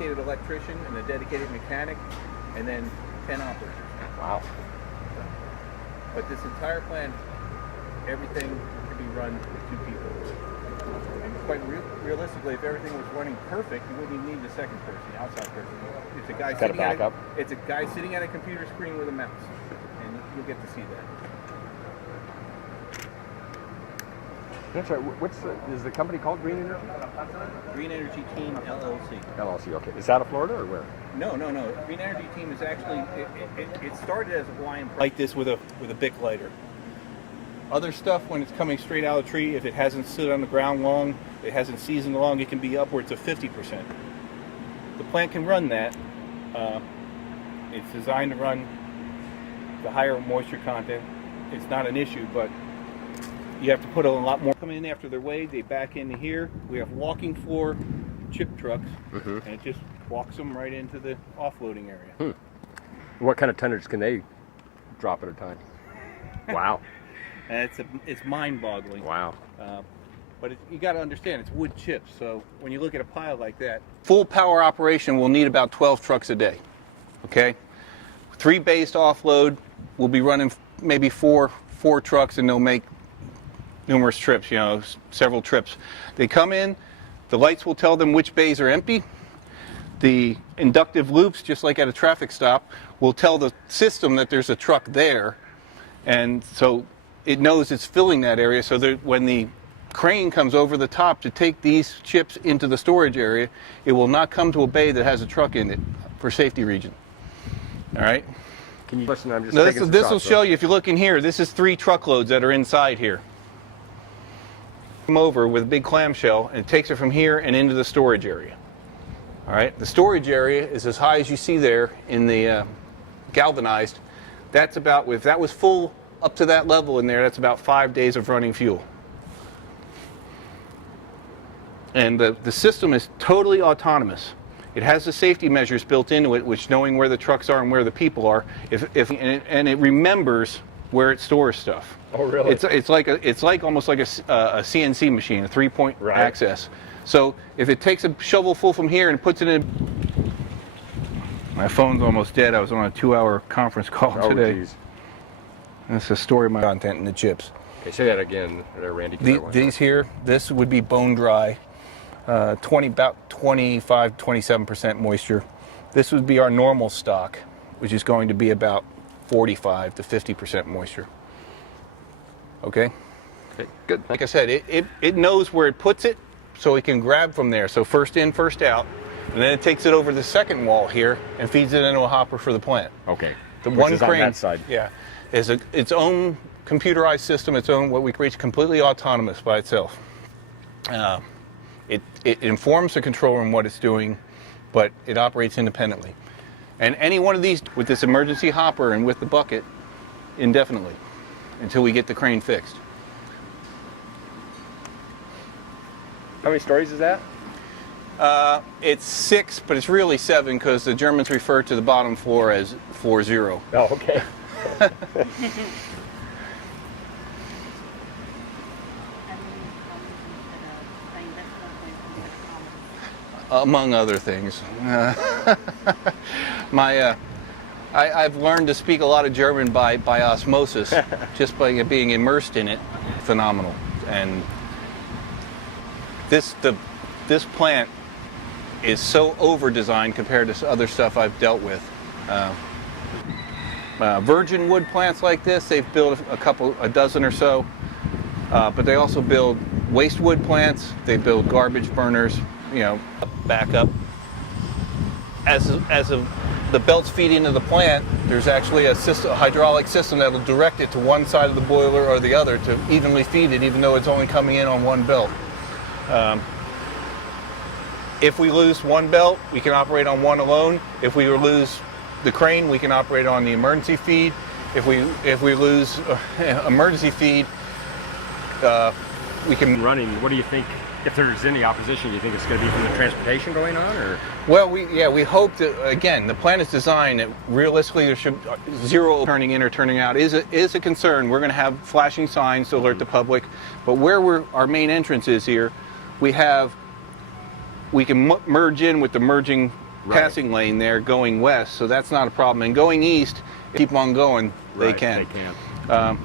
dedicated electrician and a dedicated mechanic, and then 10 operators. Wow. So, but this entire plant, everything can be run with 2 people. And quite realistically, if everything was running perfect, you wouldn't even need the second person, the outside person. It's a guy sitting it's a guy sitting at a computer screen with a mouse, and you'll get to see that. That's right. Is the company called Green Energy? Green Energy Team LLC. LLC, okay. Is that out of Florida or where? No. Green Energy Team is actually, it started as a Hawaiian like this with a Bic lighter. Other stuff, when it's coming straight out of the tree, if it hasn't stood on the ground long, it hasn't seasoned long, it can be upwards of 50%. The plant can run that. It's designed to run the higher moisture content. It's not an issue, but you have to put a lot more. Come in after they're weighed, they back into here. We have walking floor chip trucks, and it just walks them right into the offloading area. What kind of tonnage can they drop at a time? Wow. It's mind-boggling. Wow. But you got to understand, it's wood chips. So when you look at a pile like that, full power operation will need about 12 trucks a day. Okay, 3-based offload, we'll be running maybe four trucks, and they'll make numerous trips, several trips. They come in, the lights will tell them which bays are empty. The inductive loops, just like at a traffic stop, will tell the system that there's a truck there, and so it knows it's filling that area, so that when the crane comes over the top to take these chips into the storage area, it will not come to a bay that has a truck in it for safety region. All right? Can you listen? I'm just this will show you, if you look in here, this is 3 truckloads that are inside here. Come over with a big clamshell, and it takes it from here and into the storage area. All right? The storage area is as high as you see there in the galvanized. That's about, if that was full up to that level in there, that's about 5 days of running fuel. And the system is totally autonomous. It has the safety measures built into it, which knowing where the trucks are and where the people are, and it remembers where it stores stuff. Oh, really? It's almost like a CNC machine, a 3-point access. So if it takes a shovel full from here and puts it in, my phone's almost dead. I was on a 2-hour conference call today. Geez. That's the story of my content in the chips. Okay, say that again, Randy. These here, this would be bone dry. About 25, 27% moisture. This would be our normal stock, which is going to be about 45 to 50% moisture. Okay? Okay, good. Like I said, it knows where it puts it, so it can grab from there. So first in, first out, and then it takes it over the second wall here and feeds it into a hopper for the plant. Okay. The one crane, on that side. Yeah, is its own computerized system, its own what we create, completely autonomous by itself. It informs the control room what it's doing, but it operates independently. And any one of these with this emergency hopper and with the bucket indefinitely until we get the crane fixed. How many stories is that? It's 6, but it's really 7 because the Germans refer to the bottom floor as floor 0. Oh, okay. Among other things. I've learned to speak a lot of German by osmosis, just by being immersed in it. Phenomenal. And this plant is so over-designed compared to other stuff I've dealt with. Virgin wood plants like this, they've built a dozen or so, but they also build waste wood plants, they build garbage burners, backup. As the belts feed into the plant, there's actually a hydraulic system that will direct it to one side of the boiler or the other to evenly feed it, even though it's only coming in on one belt. If we lose one belt, we can operate on one alone. If we lose the crane, we can operate on the emergency feed. If we lose emergency feed, we can running. What do you think? If there's any opposition, do you think it's going to be from the transportation going on, or? Well, we hope that, again, the plant is designed that realistically there should zero turning in or turning out is a concern. We're going to have flashing signs to alert the public, but where our main entrance is here, we can merge in with the merging passing lane there going west, so that's not a problem. And going east, keep on going, they Right, can. They can.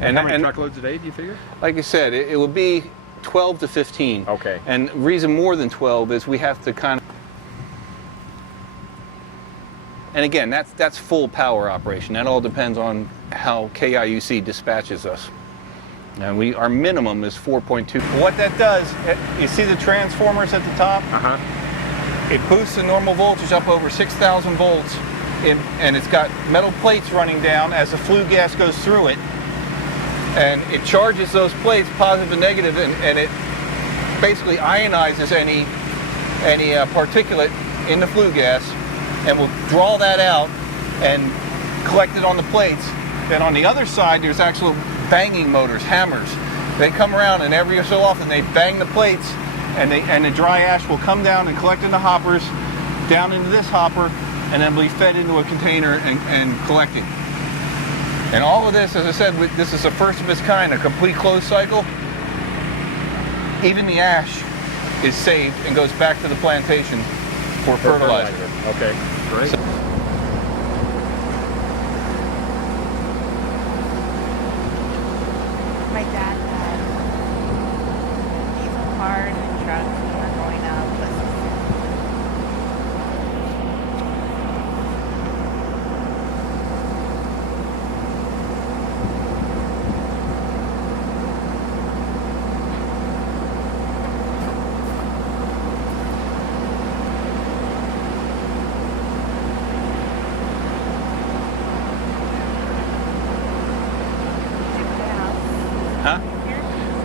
And how many truckloads a day do you figure? Like I said, it would be 12 to 15. Okay. And the reason more than 12 is we have to kind of, and again, that's full power operation. That all depends on how KIUC dispatches us. And our minimum is 4.2. What that does, you see the transformers at the top? Uh-huh. It boosts the normal voltage up over 6,000 volts, and it's got metal plates running down as the flue gas goes through it. And it charges those plates positive and negative, and it basically ionizes any particulate in the flue gas, and will draw that out and collect it on the plates. Then on the other side, there's actual banging motors, hammers. They come around, and every so often they bang the plates, and the dry ash will come down and collect in the hoppers, down into this hopper, and then be fed into a container and collected. And all of this, as I said, this is the first of its kind, a complete closed cycle. Even the ash is saved and goes back to the plantation for fertilizer. Okay.